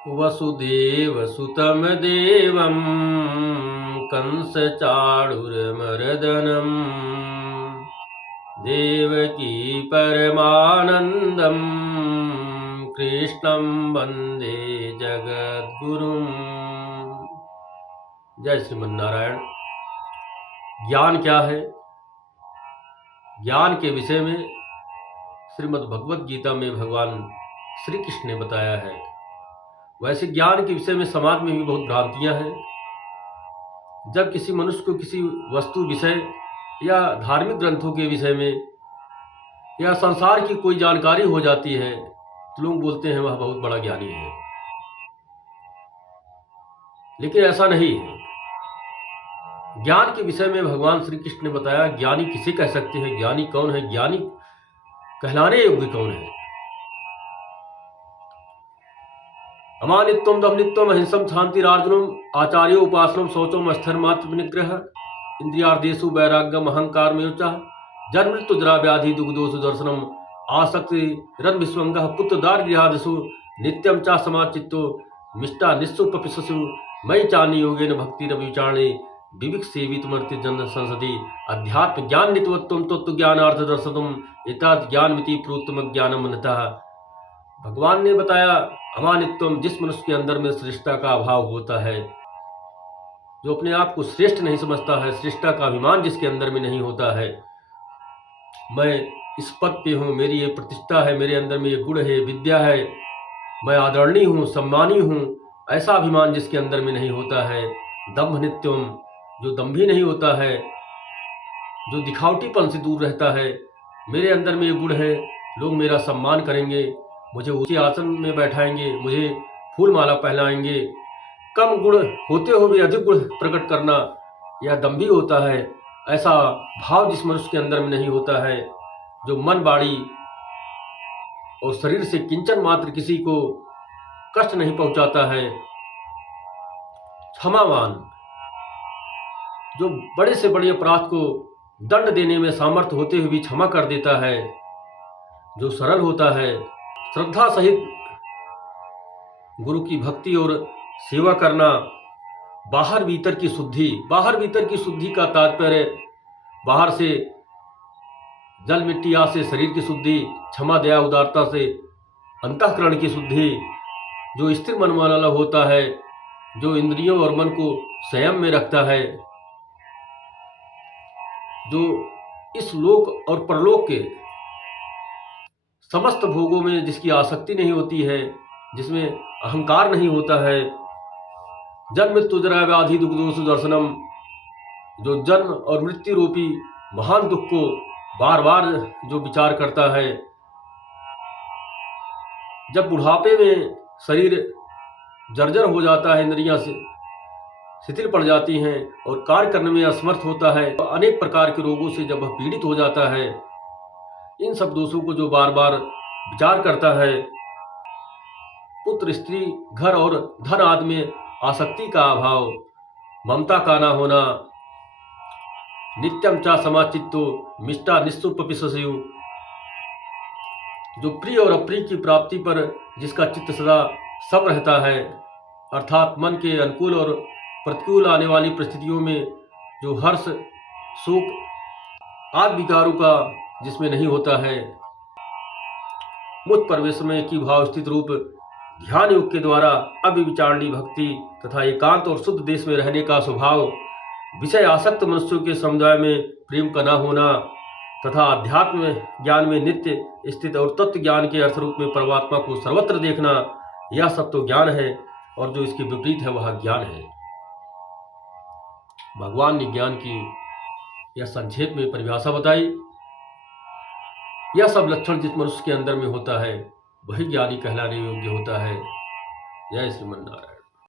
वसुदेवसुतं देवं कंसचाणूरमर्दनं देवकी परमानन्दं कृष्णं वन्दे जगद्गुरुं। जय श्रीमन्नारायण। ज्ञान क्या है? ज्ञान के विषय में श्रीमद् भगवत गीता में भगवान श्री कृष्ण ने बताया है। वैसे ज्ञान के विषय में समाज में भी बहुत भ्रांतियां हैं। जब किसी मनुष्य को किसी वस्तु विषय या धार्मिक ग्रंथों के विषय में या संसार की कोई जानकारी हो जाती है तो लोग बोलते हैं वह बहुत बड़ा ज्ञानी है, लेकिन ऐसा नहीं है। ज्ञान के विषय में भगवान श्री कृष्ण ने बताया ज्ञानी किसे कह सकते हैं, ज्ञानी कौन है, ज्ञानी कहलाने योग्य कौन है। अमानित्वम दमनित्वम अहिंसम शांतिरार्जुनम आचार्यो उपासनम शौचम स्थिरमात्र विनिग्रह इंद्रियार्थेषु वैराग्यम अहंकार में जन्म मृत्यु जरा व्याधि दुग्धोषु दर्शनम आसक्ति रन विश्वंगः पुत्र दारिद्र्यादिषु नित्यम चा समाचित्तो मिष्टा निस्सुपपिशसु मयि चानि योगेन भक्ति रविचारणे विविक सेवित मर्त्य जन संसदि अध्यात्म ज्ञान नित्वत्वम तत्व ज्ञानार्थ दर्शनम एतद् ज्ञानमिति प्रोत्तम ज्ञानम अन्यतः। भगवान ने बताया अमानित्वम, जिस मनुष्य के अंदर में श्रेष्ठता का अभाव होता है, जो अपने आप को श्रेष्ठ नहीं समझता है, श्रेष्ठता का अभिमान जिसके अंदर में नहीं होता है, मैं इस पद पे हूँ, मेरी ये प्रतिष्ठा है, मेरे अंदर में ये गुण है, विद्या है, मैं आदरणीय हूँ, सम्मानी हूँ, ऐसा अभिमान जिसके अंदर में नहीं होता है। दम्भ नित्यम, जो दम्भी नहीं होता है, जो दिखावटीपन से दूर रहता है, मेरे अंदर में ये गुण है, लोग मेरा सम्मान करेंगे, मुझे ऊंचे आसन में बैठाएंगे, मुझे फूल माला पहनाएंगे। कम गुण होते हुए भी अधिक गुण प्रकट करना यह दम्भी होता है। ऐसा भाव जिस मनुष्य के अंदर में नहीं होता है, जो मन बाड़ी और शरीर से किंचन मात्र किसी को कष्ट नहीं पहुंचाता है। क्षमावान, जो बड़े से बड़े अपराध को दंड देने में सामर्थ्य होते हुए भी क्षमा कर देता है। जो सरल होता है, श्रद्धा सहित गुरु की भक्ति और सेवा करना, बाहर भीतर की शुद्धि। बाहर भीतर की शुद्धि का तात्पर्य बाहर से जल मिट्टी आग से शरीर की शुद्धि, क्षमा दया उदारता से अंतःकरण की शुद्धि। जो स्थिर मन वाला होता है, जो इंद्रियों और मन को संयम में रखता है, जो इस लोक और परलोक के समस्त भोगों में जिसकी आसक्ति नहीं होती है, जिसमें अहंकार नहीं होता है। जन्म मृत्यु जरा व्याधि दुग्धोषु दर्शनम, जो जन्म और मृत्यु रूपी महान दुख को बार बार जो विचार करता है। जब बुढ़ापे में शरीर जर्जर हो जाता है, इंद्रियां से शिथिल पड़ जाती हैं और कार्य करने में असमर्थ होता है, तो अनेक प्रकार के रोगों से जब वह पीड़ित हो जाता है, इन सब दोषों को जो बार बार विचार करता है, पुत्र स्त्री घर और धन आदि में आसक्ति का अभाव, ममता का ना होना, नित्यम चा समाचित्तो मिष्टा निस्सुपपिशसु, जो प्रिय और अप्रिय की प्राप्ति पर जिसका चित्त सदा सम रहता है, अर्थात मन के अनुकूल और प्रतिकूल आने वाली परिस्थितियों में जो हर्ष शोक आदि विकारों का जिसमें नहीं होता है। मुझ परवेश में की भाव स्थित रूप ध्यान योग के द्वारा अविचारणी भक्ति तथा एकांत और शुद्ध देश में रहने का स्वभाव, विषय आसक्त मनुष्यों के समुदाय में प्रेम का न होना तथा अध्यात्म ज्ञान में नित्य स्थित और तत्व ज्ञान के अर्थ रूप में परमात्मा को सर्वत्र देखना, यह सब तो ज्ञान है, और जो इसके विपरीत है वह ज्ञान है। भगवान ने ज्ञान की यह संक्षेप में परिभाषा बताई। यह सब लक्षण जिस मनुष्य के अंदर में होता है वही ज्ञानी कहलाने योग्य होता है। जय श्रीमन्नारायण।